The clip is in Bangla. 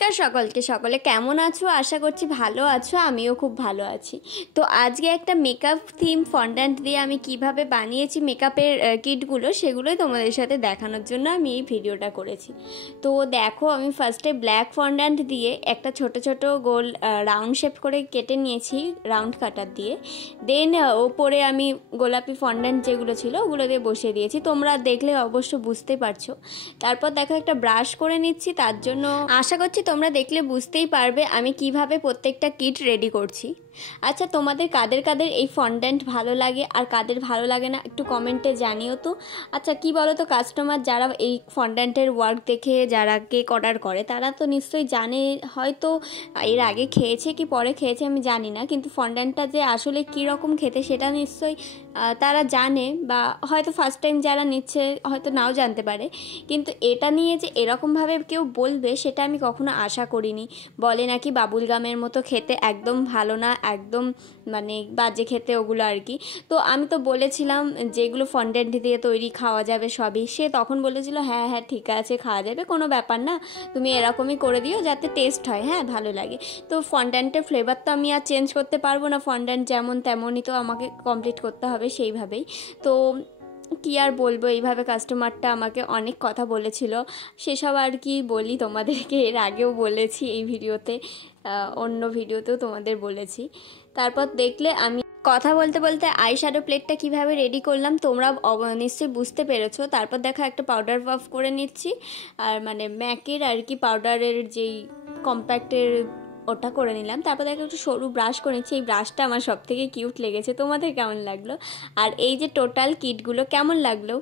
নমস্কার সকলকে। সকলে কেমন আছো? আশা করছি ভালো আছো। আমিও খুব ভালো আছি। তো আজকে একটা মেকআপ থিম ফন্ড্যান্ট দিয়ে আমি কিভাবে বানিয়েছি মেকআপের কিটগুলো, সেগুলোই তোমাদের সাথে দেখানোর জন্য আমি এই ভিডিওটা করেছি। তো দেখো, আমি ফার্স্টে ব্ল্যাক ফন্ড্যান্ট দিয়ে একটা ছোট ছোট গোল রাউন্ড শেপ করে কেটে নিয়েছি রাউন্ড কাটার দিয়ে। দেন ওপরে আমি গোলাপি ফন্ড্যান্ট যেগুলো ছিল ওগুলো দিয়ে বসিয়ে দিয়েছি। তোমরা দেখলে অবশ্য বুঝতে পারছো। তারপর দেখো একটা ব্রাশ করে নিচ্ছি। তার জন্য আশা করছি তোমরা দেখলে বুঝতেই পারবে আমি কিভাবে প্রত্যেকটা কিট রেডি করছি। আচ্ছা, তোমাদের কাদের কাদের এই ফন্ড্যান্ট ভালো লাগে আর কাদের ভালো লাগে না একটু কমেন্টে জানিও তো। আচ্ছা, কি বলো তো, কাস্টমার যারা এই ফন্ড্যান্টের ওয়ার্ক দেখে যারা কেক অর্ডার করে তারা তো নিশ্চয়ই জানে, হয়তো এর আগে খেয়েছে কি পরে খেয়েছে আমি জানি না, কিন্তু ফন্ড্যান্টটা যে আসলে কীরকম খেতে সেটা নিশ্চয়ই তারা জানে, বা হয়তো ফার্স্ট টাইম যারা নিচ্ছে হয়তো নাও জানতে পারে। কিন্তু এটা নিয়ে যে এরকমভাবে কেউ বলবে সেটা আমি কখনো আশা করিনি। বলে নাকি বাবুল গামের মতো খেতে, একদম ভালো না, একদম মানে বাজে খেতে ওগুলো আর কি। তো আমি তো বলেছিলাম যেগুলো ফন্ড্যান্ট দিয়ে তৈরি খাওয়া যাবে সবই। সে তখন বলেছিল হ্যাঁ হ্যাঁ ঠিক আছে, খাওয়া যাবে, কোনো ব্যাপার না, তুমি এরকমই করে দিও যাতে টেস্ট হয়, হ্যাঁ ভালো লাগে। তো ফন্ড্যান্টের ফ্লেভার তো আমি আর চেঞ্জ করতে পারবো না, ফন্ড্যান্ট যেমন তেমনই তো আমাকে কমপ্লিট করতে হবে সেইভাবেই। তো কি আর বলবো, এইভাবে কাস্টমারটা আমাকে অনেক কথা বলেছিল, সেসব আর কি বলি তোমাদেরকে, এর আগেও বলেছি এই ভিডিওতে, অন্য ভিডিওতেও তোমাদের বলেছি। তারপর দেখলে আমি কথা বলতে বলতে আই শ্যাডো প্লেটটা কীভাবে রেডি করলাম তোমরা নিশ্চয়ই বুঝতে পেরেছো। তারপর দেখা একটা পাউডার পাফ করে নিচ্ছি, আর মানে ম্যাকের আর কি পাউডারের যেই কম্প্যাক্টের ওটা করে নিলাম। তারপর দেখো একটু সরু ব্রাশ করে নিচ্ছি। এই ব্রাশটা আমার সব থেকে কিউট লেগেছে। তোমাদের কেমন লাগলো? আর এই যে টোটাল কিটগুলো কেমন লাগলো?